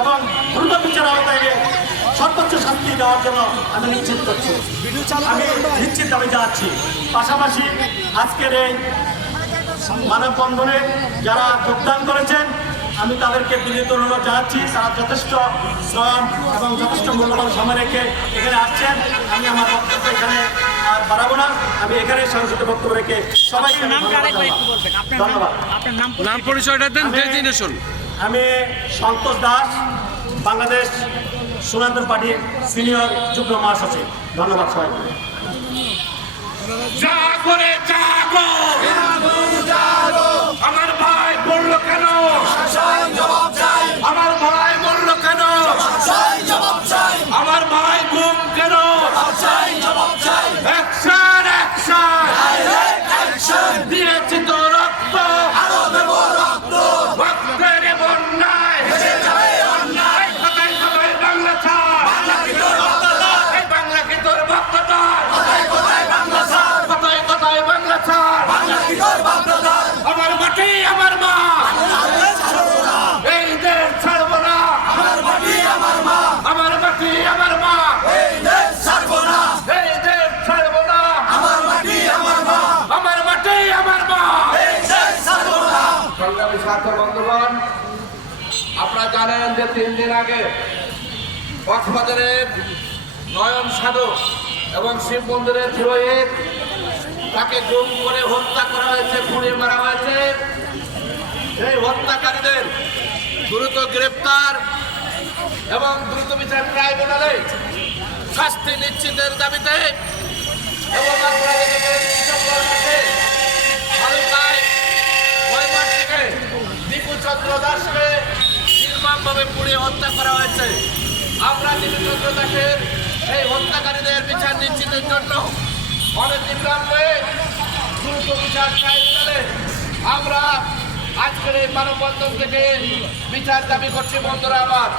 এবং দ্রুত বিচার আওতায় সর্বোচ্চ শাস্তি দেওয়ার জন্য আমি নিশ্চিত করছি, আমি নিশ্চিত আমি যাচ্ছি। পাশাপাশি আজকের এই মানববন্ধনে যারা যোগদান করেছেন আমি তাদেরকে বিনীত অনুরোধ জানাচ্ছি, তারা যথেষ্ট শ্রম এবং যথেষ্ট মূল্যবান সময় রেখে এখানে আসছেন। আমি আমার বক্তব্য এখানে আর বাড়াবো না, আমি এখানে সংক্ষিপ্ত বক্তব্য রেখে সবাইকে ধন্যবাদ। নাম পরিচয়টা দেন। আমি সন্তোষ দাস, বাংলাদেশ সনাতন পার্টির সিনিয়র যুগ্ম মহাসচিব। ধন্যবাদ সবাইকে। আমার ভাই বললো কেন? আমার ভাই বললো কেন? আমার ভাই গুম কেন? অ্যাকশন অ্যাকশন দিয়েছি তো রক্ত, রক্তের বন্যায় কোথায় কোথায় বাংলা ছাড়, এই বাংলা কি তোর ভক্ত ছাড়, কোথায় কোথায় বাংলা ছাড়। আমার মাটি আমার মা, এই দেশ ছাড়বো না। আমার মাটি আমার মা, আমার মাটি আমার মা, এই দেশ ছাড়বো না। এই দেশ ছাড়বো না। আমার মাটি আমার মা, আমার মাটি আমার মা, এই দেশ ছাড়বো না। সংগ্রামী ছাত্র বন্ধুগণ, আপনারা জানেন যে 3 দিন আগে কক্সবাজারের নয়ন সাধু এবং শিব মন্দিরের পুরোহিত তাকে গুম করে হত্যা করা হয়েছে, পুড়িয়ে মারা হয়েছে। এই হত্যাকারীদের দ্রুত গ্রেপ্তার এবং দ্রুত বিচার ট্রাইব্যুনালে শাস্তি নিশ্চিতের দাবিতে এবং দীপুচন্দ্র দাসকে নির্মমভাবে পুড়িয়ে হত্যা করা হয়েছে। আমরা দীপুচন্দ্র দাসের এই হত্যাকারীদের বিচার নিশ্চিতের জন্য অনেক বিলম্বে দ্রুত বিচার ট্রাইব্যুনালে আমরা আজকের এই মানববন্ধন থেকে বিচার দাবি করছি। বন্ধুরা আমার,